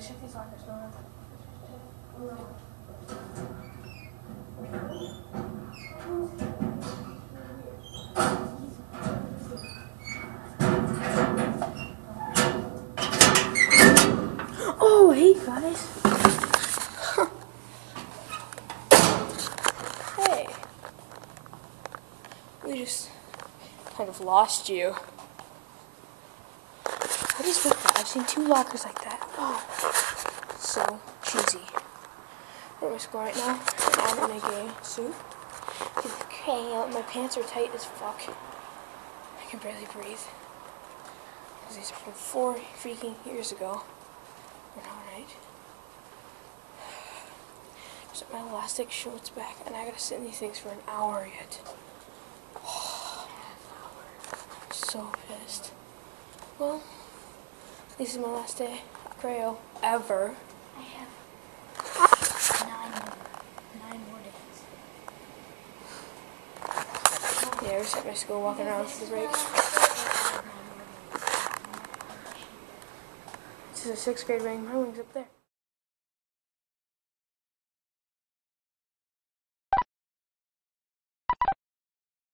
check these lockers. No, not that. Oh, hey guys. Hey. We just kind of lost you. What is with that? I've seen 2 lockers like that. Oh, so cheesy. What am I scoring right now? I'm in a gay suit. Okay, my pants are tight as fuck. I can barely breathe. Because these are from 4 freaking years ago. We're not right. So my elastic shorts back, and I gotta sit in these things for an hour yet. So pissed. Well, this is my last day at Creo ever. I have 9 more days. Yeah, I was at my school walking around for the break. This is a 6th grade ring. My wing's up there.